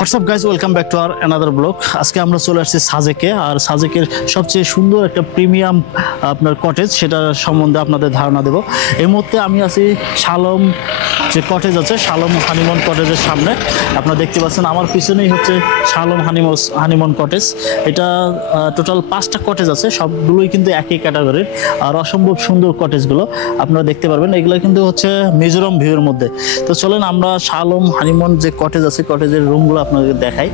WhatsApp guys, welcome back to our another blog. আজকে আমরা চলে আসছি সাজেকে, আর সাজেকের সবচেয়ে সুন্দর একটা প্রিমিয়াম আপনার কটেজ, সেটা সম্বন্ধে আপনাদের ধারণা দেব। এই মুহূর্তে আমি আছি শালম যে কটেজ আছে, শালম হানিমুন কটেজের সামনে। আপনারা দেখতে পাচ্ছেন আমার পিছনেই হচ্ছে শালম হানিমুন কটেজ। এটা টোটাল 5টা কটেজ আছে, সবগুলোই কিন্তু একই ক্যাটাগরির আর অসম্ভব সুন্দর কটেজগুলো আপনারা দেখতে পারবেন। এগুলো কিন্তু হচ্ছে মিজোরাম ভিউয়ের মধ্যে। তো চলেন আমরা শালম হানিমুন যে কটেজ আছে, কটেজের রুমগুলো আপনাদের দেখাই।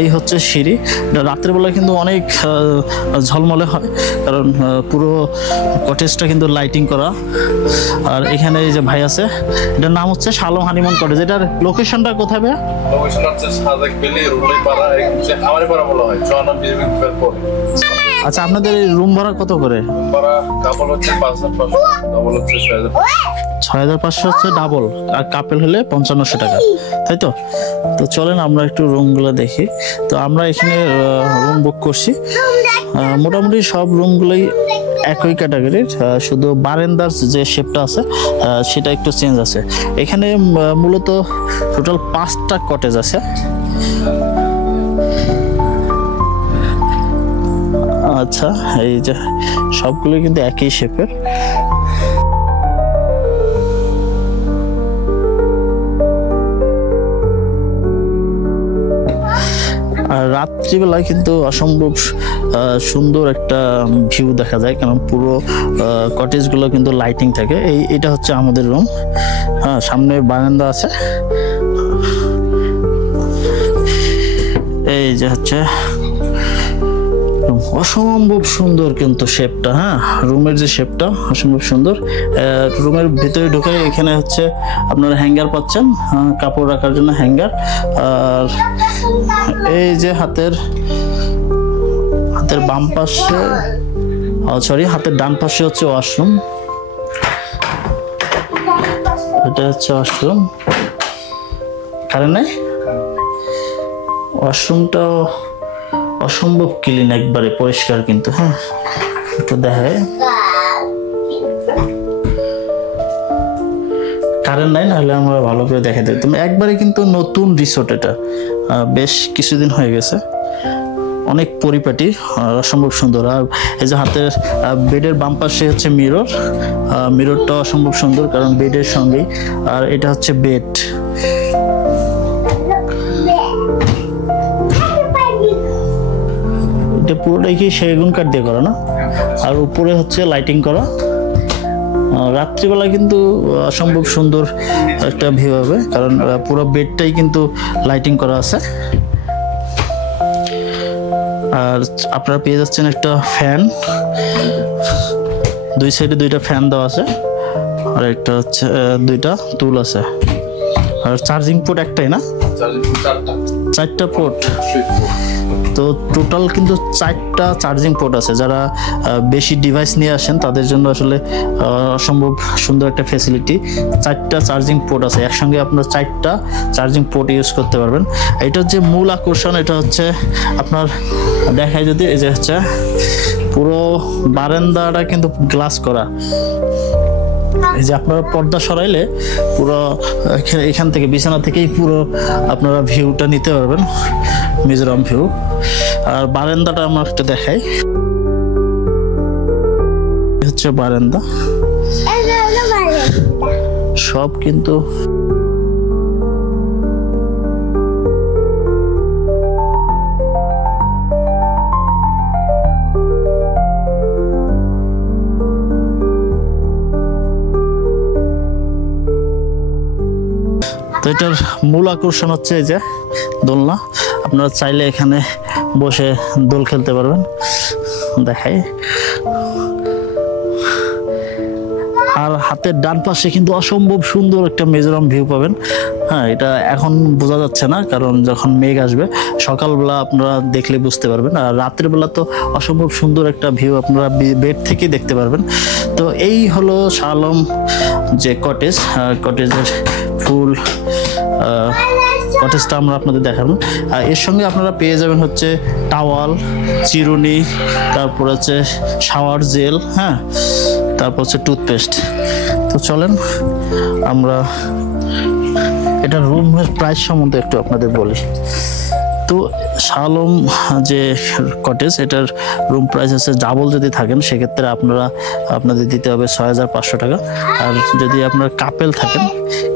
এই হচ্ছে সিঁড়ি। রাতের বেলা কিন্তু অনেক ঝলমলে হয়, কারণ পুরো কটেজটা কিন্তু লাইটিং করা। আর এখানে এই যে ভাই আছে, এটার নাম হচ্ছে শালম হানিমুন কটেজ। এটার লোকেশনটা কোথায় ভাই? লোকেশন হচ্ছে সাজেক ভ্যালি, রুলাইপাড়া, আমারিপাড়া বলা হয়, 54 মিনিট পরে। আচ্ছা, আপনাদের এই রুম ভাড়া কত করে? ভাড়া কাপল হচ্ছে 5,500, ডাবল হচ্ছে 6,500 হচ্ছে ডাবল, আর কাপেল হলে 5500 টাকা, তাই তো? তো চলেন আমরা একটু রুমগুলো দেখি। তো আমরা এখানে রুম বুক করছি। মোটামুটি সব রুমগুলোই একই ক্যাটাগরির, শুধু বারান্দার যে শেপটা আছে সেটা একটু চেঞ্জ আছে। এখানে মূলত টোটাল 5টা কটেজ আছে। আচ্ছা, এই যে সবগুলো কিন্তু একই শেপের। আর রাত্রিবেলায় কিন্তু অসম্ভব সুন্দর একটা ভিউ দেখা যায়, কারণ পুরো কটেজগুলো কিন্তু লাইটিং থাকে। এটা হচ্ছে আমাদের রুম। হ্যাঁ, সামনে বারান্দা আছে। এই যে হচ্ছে অসম্ভব সুন্দর কিন্তু শেপটা। হ্যাঁ, রুমের যে শেপটা অসম্ভব সুন্দর। রুমের ভিতরে ঢুকে এখানে হচ্ছে আপনারা হ্যাঙ্গার পাচ্ছেন, কাপড় রাখার জন্য হ্যাঙ্গার। আর এই যে হাতের বাম পাশে, হাতের ডান পাশে হচ্ছে ওয়াশরুম। এটা হচ্ছে ওয়াশরুম। কারণ নাই, ওয়াশরুমটাও অসম্ভব ক্লিন, একবারে পরিষ্কার কিন্তু। হ্যাঁ, একটু দেখায়। কারেন্ট নাই, নাহলে আমরা ভালো করে দেখে দিতাম। একবারে কিন্তু নতুন রিসোর্ট, এটা বেশ কিছুদিন হয়ে গেছে। অনেক পরিপাটি, অসম্ভব সুন্দর। আর এই যে হাতের বেডের বাম পাশে হচ্ছে মিররটা অসম্ভব সুন্দর, কারণ বেডের সঙ্গেই। আর এটা হচ্ছে বেড। এটা পুরোটাই কি সেগুন কাঠ দিয়ে করা না? আর উপরে হচ্ছে লাইটিং করা। রাত্রিবেলা কিন্তু অসম্ভব সুন্দর একটা ভিউ হবে, কারণ পুরো বেডটাই কিন্তু লাইটিং করা আছে। আর আপনারা পেয়ে যাচ্ছেন একটা ফ্যান, দুই সাইডে 2টা ফ্যান দেওয়া আছে। আর একটা হচ্ছে 2টা টুল আছে। আর চার্জিং পোর্ট একটাই না, 4টা পোর্ট। তো টোটাল কিন্তু 4টা চার্জিং পোর্ট আছে। যারা বেশি ডিভাইস নিয়ে আসেন তাদের জন্য আসলে অসম্ভব সুন্দর একটা ফ্যাসিলিটি। 4টা চার্জিং পোর্ট আছে, একসঙ্গে আপনার 4টা চার্জিং পোর্ট ইউজ করতে পারবেন। এটার যে মূল আকর্ষণ, এটা হচ্ছে আপনার দেখায় যদি, এই যে হচ্ছে পুরো বারান্দাটা কিন্তু গ্লাস করা। এই যে আপনারা পর্দা সরাইলে পুরো এখান থেকে, বিছানা থেকেই পুরো আপনারা ভিউটা নিতে পারবেন, মিজোরাম ভিউ। আর বারান্দাটা আমরা একটা দেখাই, হচ্ছে বারান্দা। সব কিন্তু তো এটার মূল আকর্ষণ হচ্ছে এই যে দোলনা। আপনারা চাইলে এখানে বসে দোল খেলতে পারবেন। দেখাই। আর হাতের ডান পাশে কিন্তু অসম্ভব সুন্দর একটা মিজোরাম ভিউ পাবেন। হ্যাঁ, এটা এখন বোঝা যাচ্ছে না, কারণ যখন মেঘ আসবে, সকালবেলা আপনারা দেখলে বুঝতে পারবেন। আর রাতের বেলা তো অসম্ভব সুন্দর একটা ভিউ আপনারা বেড থেকেই দেখতে পারবেন। তো এই হলো শালম যে কটেজ, কটেজের ফুল কটেজটা আমরা আপনাদের দেখাবো। আর এর সঙ্গে আপনারা পেয়ে যাবেন হচ্ছে টাওয়াল, চিরুনি, তারপর হচ্ছে শাওয়ার জেল, হ্যাঁ, তারপর হচ্ছে টুথপেস্ট। তো চলেন আমরা এটা রুমের প্রাইস সম্বন্ধে একটু আপনাদের বলি। তো শালম যে কটেজ, এটার রুম প্রাইস আছে ডাবল যদি থাকেন সেক্ষেত্রে আপনাদের দিতে হবে 6,500 টাকা। আর যদি আপনার কাপেল থাকেন,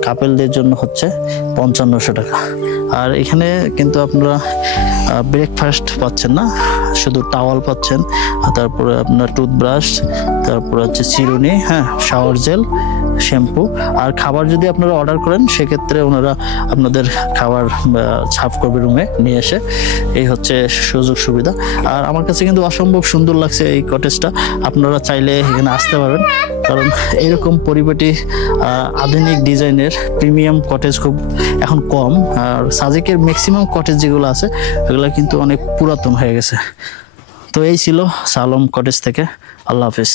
কাপেলদের জন্য হচ্ছে 5500 টাকা। আর এখানে কিন্তু আপনারা ব্রেকফাস্ট পাচ্ছেন না, শুধু টাওয়াল পাচ্ছেন, তারপরে আপনার টুথব্রাশ, তারপরে হচ্ছে চিরুনি, হ্যাঁ, শাওয়ার জেল, শ্যাম্পু। আর খাবার যদি আপনারা অর্ডার করেন সেক্ষেত্রে ওনারা আপনাদের খাবার সার্ভ করবে রুমে নিয়ে এসে। এই হচ্ছে সুযোগ সুবিধা। আর আমার কাছে কিন্তু অসম্ভব সুন্দর লাগছে এই কটেজটা। আপনারা চাইলে এখানে আসতে পারবেন, কারণ এরকম পরিপাটি আধুনিক ডিজাইনের প্রিমিয়াম কটেজ খুব এখন কম। আর সাজেকের ম্যাক্সিমাম কটেজ যেগুলো আছে এগুলো কিন্তু অনেক পুরাতন হয়ে গেছে। তো এই ছিল শালম কটেজ থেকে। আল্লাহ হাফিজ।